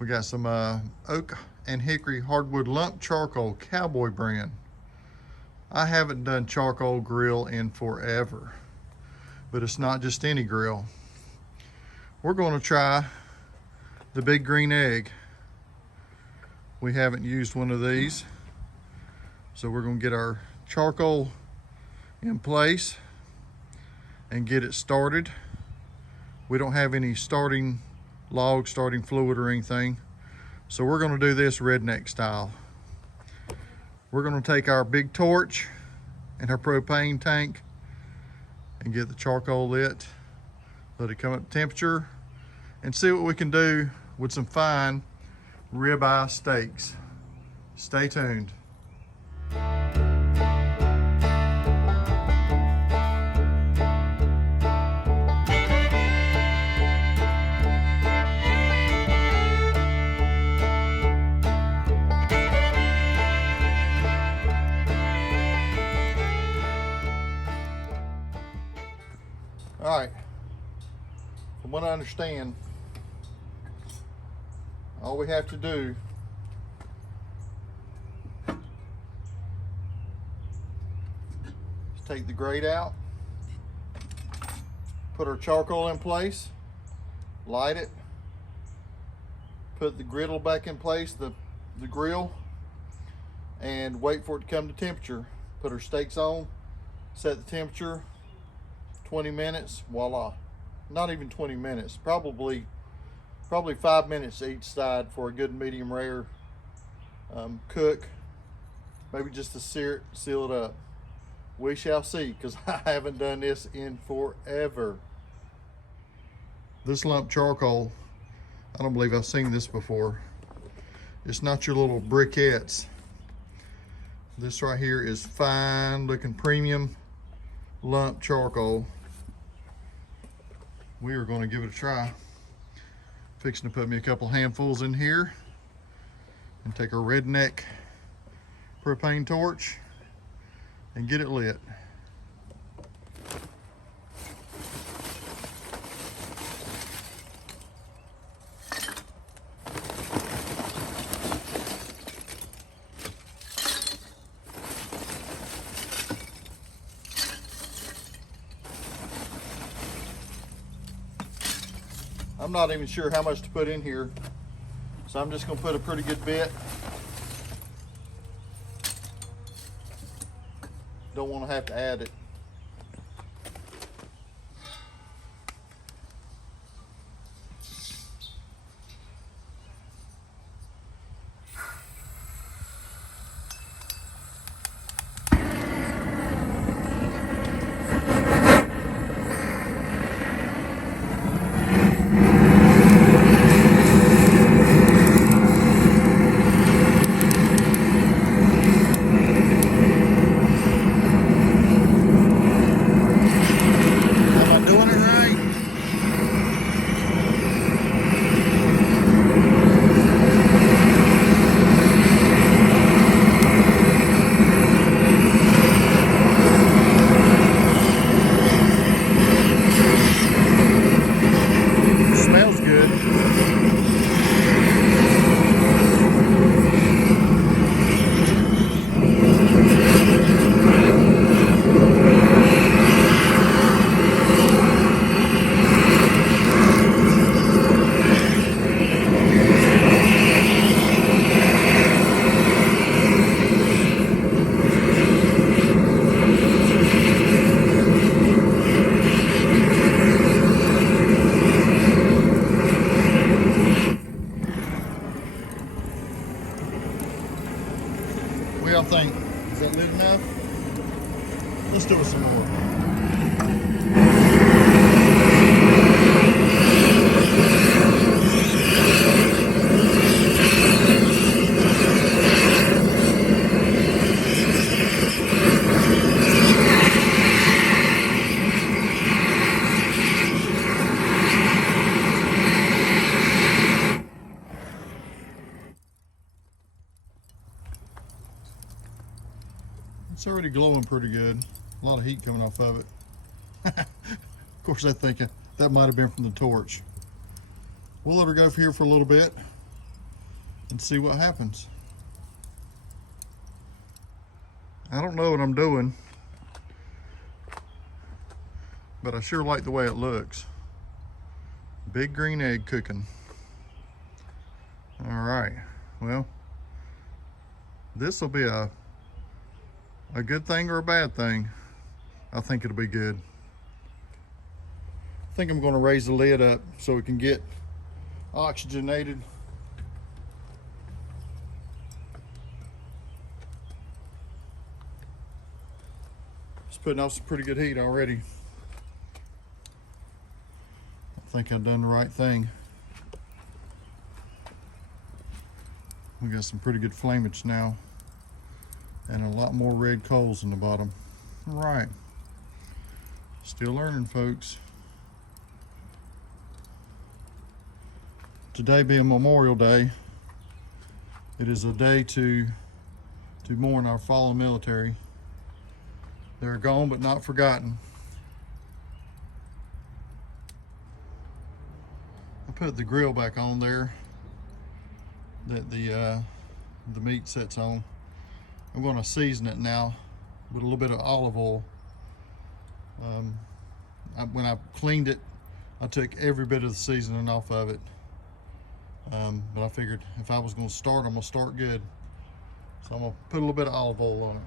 We got some oak and hickory hardwood lump charcoal cowboy brand. I haven't done charcoal grill in forever, but it's not just any grill. We're going to try the big green egg. We haven't used one of these, so we're going to get our charcoal in place and get it started. We don't have any starting log, starting fluid or anything, so we're going to do this redneck style. We're going to take our big torch and our propane tank and get the charcoal lit, let it come up to temperature, and see what we can do with some fine ribeye steaks. Stay tuned. All right, from what I understand, all we have to do is take the grate out, put our charcoal in place, light it, put the griddle back in place, the grill, and wait for it to come to temperature. Put our steaks on, set the temperature, 20 minutes, voila. Not even 20 minutes, probably 5 minutes each side for a good medium rare cook. Maybe just to seal it up. We shall see, because I haven't done this in forever. This lump charcoal, I don't believe I've seen this before. It's not your little briquettes. This right here is fine looking premium lump charcoal. We are going to give it a try. Fixing to put me a couple handfuls in here and take our redneck propane torch and get it lit. I'm not even sure how much to put in here, so I'm just going to put a pretty good bit. Don't want to have to add it. What y'all think? Is that lit enough? Let's do it some more. It's already glowing pretty good. A lot of heat coming off of it. Of course, I think that might have been from the torch. We'll let her go here for a little bit. and see what happens. I don't know what I'm doing, but I sure like the way it looks. Big green egg cooking. All right, well, this will be a good thing or a bad thing. I think it'll be good. I think I'm going to raise the lid up so we can get oxygenated. It's putting off some pretty good heat already. I think I've done the right thing. We got some pretty good flamage now, and a lot more red coals in the bottom. All right, still learning, folks. Today being Memorial Day, it is a day to mourn our fallen military. They're gone but not forgotten. I put the grill back on there that the meat sits on. I'm going to season it now with a little bit of olive oil. When I cleaned it, I took every bit of the seasoning off of it. But I figured if I was going to start, I'm going to start good. So I'm going to put a little bit of olive oil on it.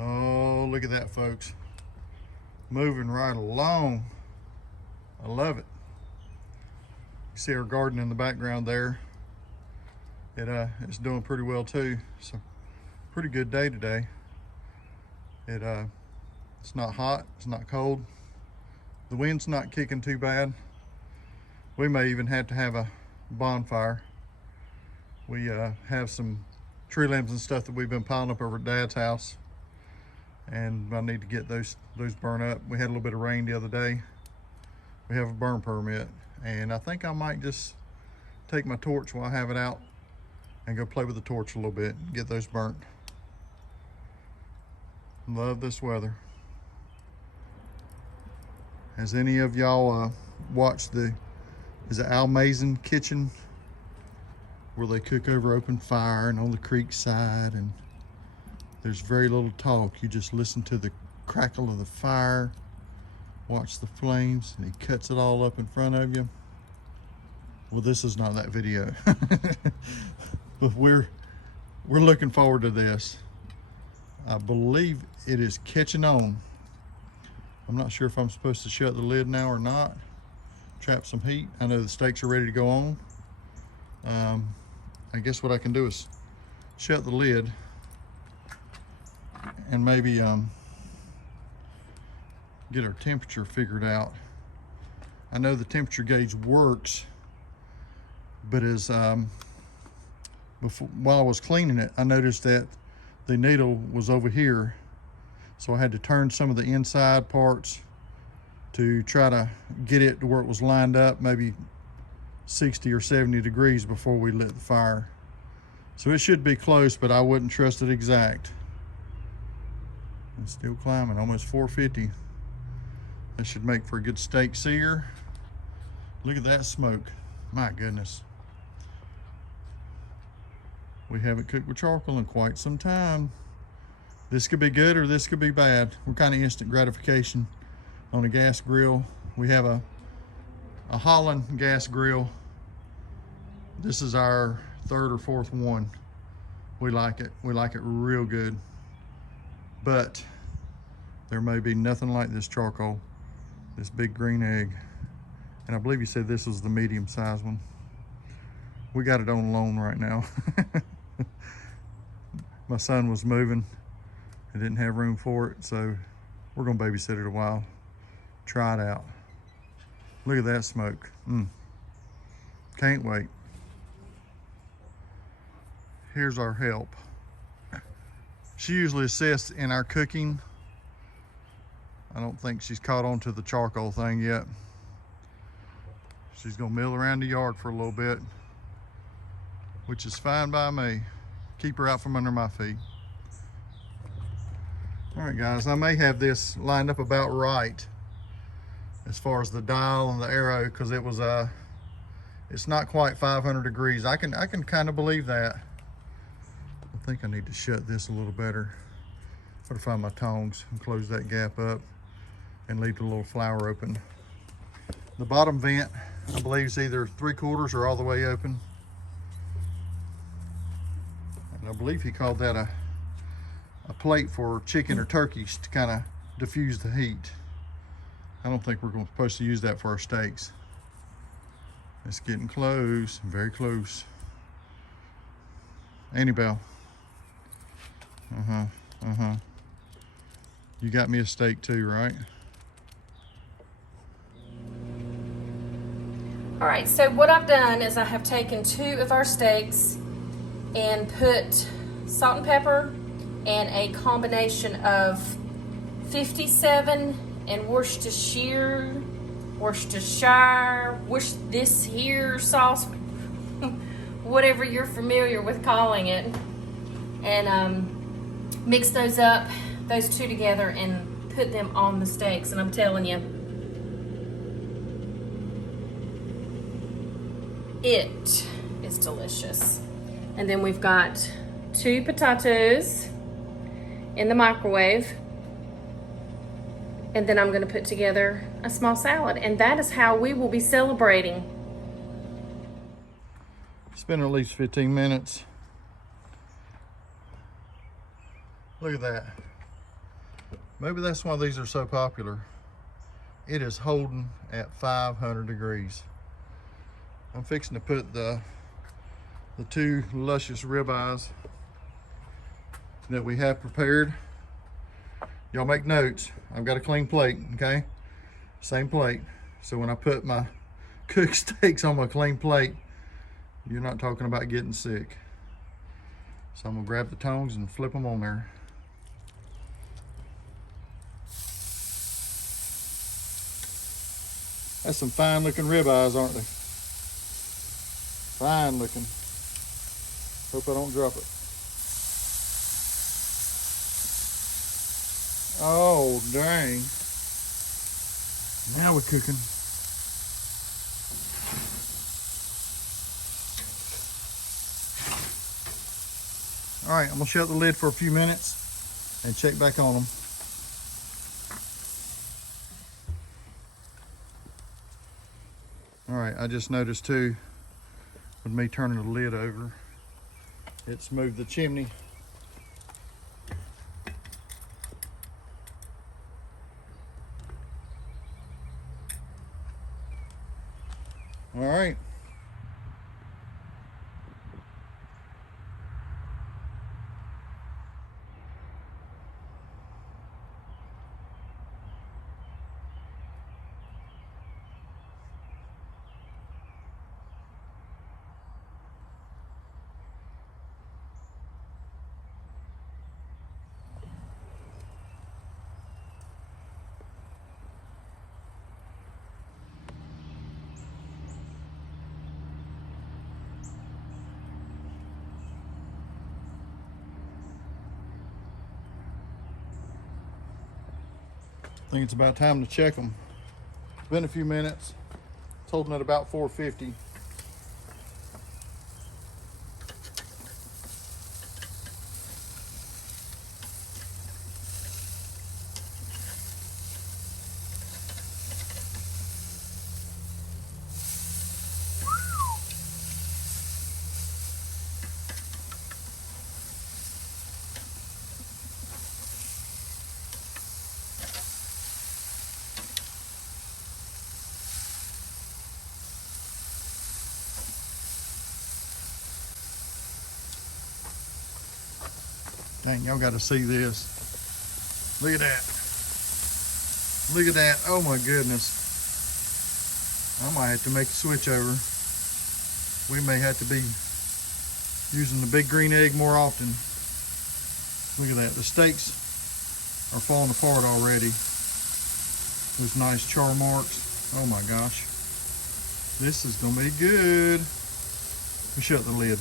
Oh, look at that, folks. Moving right along. I love it. You see our garden in the background there. It's doing pretty well too. So pretty good day today. It's not hot, it's not cold. The wind's not kicking too bad. We may even have to have a bonfire. We have some tree limbs and stuff that we've been piling up over at Dad's house, and I need to get those burn up. We had a little bit of rain the other day. We have a burn permit, and I think I might just take my torch while I have it out and go play with the torch a little bit and get those burnt. Love this weather. Has any of y'all watched is it Al Mason Kitchen, where they cook over open fire and on the creek side, and there's very little talk. You just listen to the crackle of the fire, watch the flames, and he cuts it all up in front of you. Well, this is not that video. But we're looking forward to this. I believe it is catching on. I'm not sure if I'm supposed to shut the lid now or not. Trap some heat. I know the steaks are ready to go on. I guess what I can do is shut the lid and maybe get our temperature figured out. I know the temperature gauge works, but while I was cleaning it, I noticed that the needle was over here, so I had to turn some of the inside parts to try to get it to where it was lined up, maybe 60 or 70 degrees before we lit the fire. So it should be close, but I wouldn't trust it exact. It's still climbing, almost 450. That should make for a good steak sear. Look at that smoke, my goodness. We haven't cooked with charcoal in quite some time. This could be good or this could be bad. We're kind of instant gratification on a gas grill. We have a Holland gas grill. This is our third or fourth one. We like it. We like it real good. But there may be nothing like this charcoal, this big green egg. And I believe he said this was the medium sized one. We got it on loan right now. My son was moving and didn't have room for it, so we're gonna babysit it a while. Try it out. Look at that smoke. Can't wait. Here's our help. She usually assists in our cooking. I don't think she's caught on to the charcoal thing yet. She's gonna mill around the yard for a little bit, which is fine by me. Keep her out from under my feet. All right, guys, I may have this lined up about right as far as the dial and the arrow, because it was it's not quite 500 degrees. I can kind of believe that. I think I need to shut this a little better. Gotta find my tongs and close that gap up and leave the little flower open. The bottom vent, I believe, is either 3/4 or all the way open. And I believe he called that a plate for chicken or turkeys to kind of diffuse the heat. I don't think we're supposed to use that for our steaks. It's getting close, very close. Annabelle. You got me a steak too, right? All right, so what I've done is I have taken 2 of our steaks and put salt and pepper and a combination of 57 and Worcestershire, this here sauce, whatever you're familiar with calling it, and mix those up, those 2 together, and put them on the steaks. And I'm telling you, it is delicious. And then we've got 2 potatoes in the microwave. And then I'm gonna put together a small salad. And that is how we will be celebrating. It's been at least 15 minutes. Look at that. Maybe that's why these are so popular. It is holding at 500 degrees. I'm fixing to put the 2 luscious ribeyes that we have prepared. Y'all make notes. I've got a clean plate, okay? Same plate. So when I put my cooked steaks on my clean plate, you're not talking about getting sick. So I'm gonna grab the tongs and flip them on there. That's some fine looking ribeyes, aren't they? Fine looking. Hope I don't drop it. Oh, dang. Now we're cooking. All right, I'm gonna shut the lid for a few minutes and check back on them. All right, I just noticed too, with me turning the lid over, it's moved the chimney. All right. I think it's about time to check them. It's been a few minutes. It's holding at about 450. Dang, y'all got to see this. Look at that. Look at that. Oh my goodness. I might have to make a switch over. We may have to be using the big green egg more often. Look at that. The steaks are falling apart already. Those nice char marks. Oh my gosh. This is gonna be good. Let me shut the lid.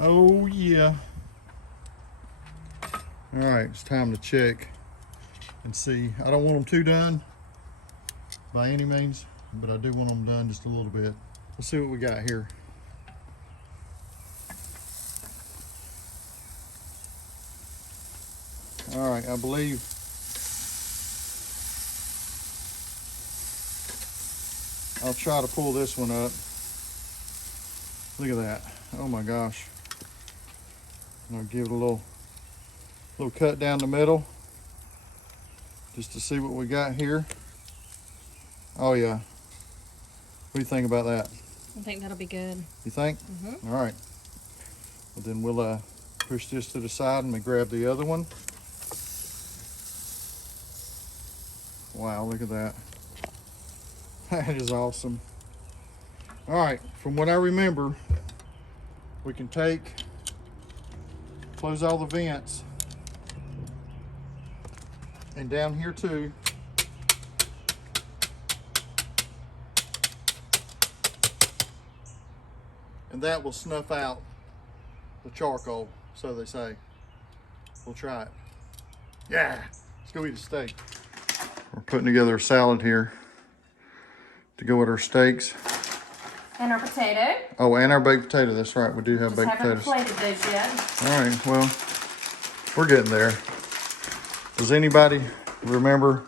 Oh yeah. All right, it's time to check and see. I don't want them too done by any means, but I do want them done just a little bit. Let's see what we got here. All right, I believe I'll try to pull this one up. Look at that. Oh my gosh. And I'll give it a little cut down the middle just to see what we got here. Oh yeah. What do you think about that? I think that'll be good. You think? Mm-hmm. All right. Well, then we'll push this to the side and we grab the other one. Wow, look at that. That is awesome. All right, from what I remember, we can close all the vents, and down here too. And that will snuff out the charcoal, so they say. We'll try it. Yeah, let's go eat a steak. We're putting together a salad here to go with our steaks. And our potato. Oh, and our baked potato. That's right. We do have baked potatoes. Just haven't plated those yet. All right. Well, we're getting there. Does anybody remember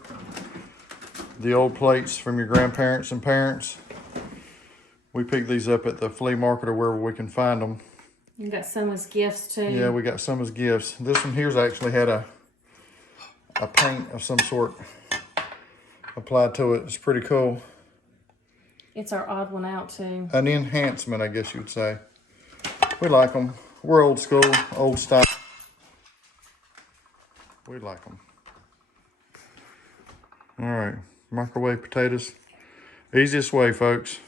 the old plates from your grandparents and parents? We picked these up at the flea market or wherever we can find them. You got some as gifts too. Yeah, we got some as gifts. This one here's actually had a paint of some sort applied to it. It's pretty cool. It's our odd one out too. An enhancement, I guess you would say. We like them. We're old school, old style. We like them. All right, microwave potatoes. Easiest way, folks.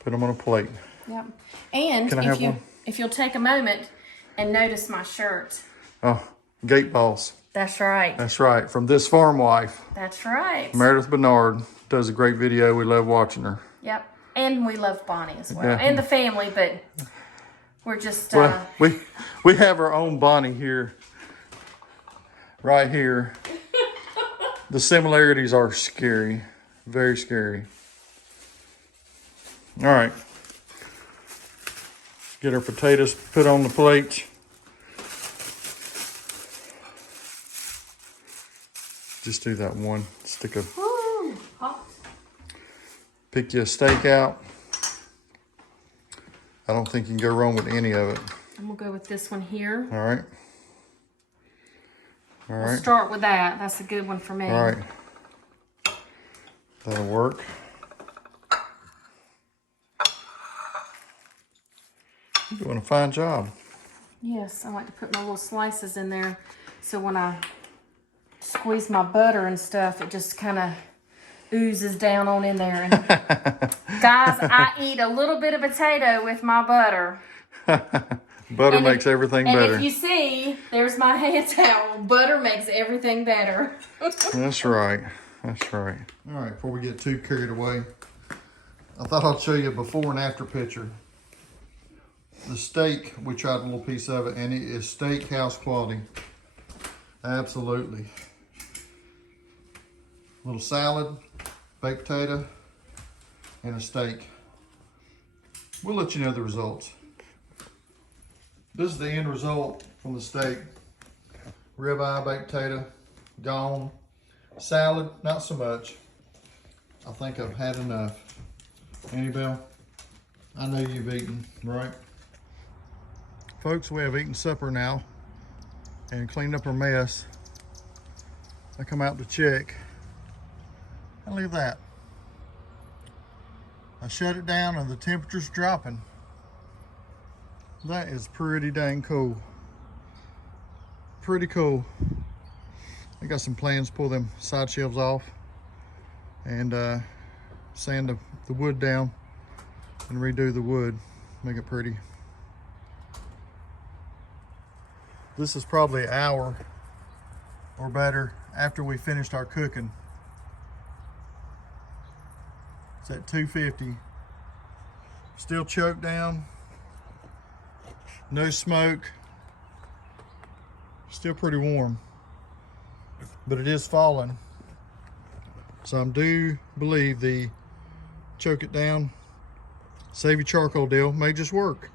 Put them on a plate. Yep. And Can I have one? If you'll take a moment and notice my shirt. Oh, Gate Boss. That's right. That's right. From This Farm Wife. That's right. Meredith Bernard does a great video. We love watching her. Yep. And we love Bonnie as well. Yeah. And the family, but we're just... Well, we have our own Bonnie here. Right here. The similarities are scary. Very scary. All right. Get our potatoes put on the plate. Just do that one. Stick a... Woo, hot. Pick you a steak out. I don't think you can go wrong with any of it. I'm going to go with this one here. All right. All right. We'll start with that. That's a good one for me. All right. That'll work. You're doing a fine job. Yes, I like to put my little slices in there so when I squeeze my butter and stuff, it just kind of oozes down on in there. And guys, I eat a little bit of potato with my butter. Butter makes everything better. And if you see, there's my hand towel. Butter makes everything better. That's right. That's right. All right, before we get too carried away, I thought I'd show you a before and after picture. The steak, we tried a little piece of it, and it is steakhouse quality. Absolutely. A little salad, baked potato, and a steak. We'll let you know the results. This is the end result from the steak. Ribeye, baked potato, gone. Salad, not so much. I think I've had enough. Annabelle, I know you've eaten, right? Folks, we have eaten supper now and cleaned up our mess. I come out to check. And look at that. I shut it down and the temperature's dropping. That is pretty dang cool. Pretty cool. I got some plans to pull them side shelves off and sand the wood down and redo the wood, make it pretty. This is probably an hour or better after we finished our cooking. It's at 250. Still choked down. No smoke. Still pretty warm. But it is falling. So I do believe the choke it down, save your charcoal deal may just work.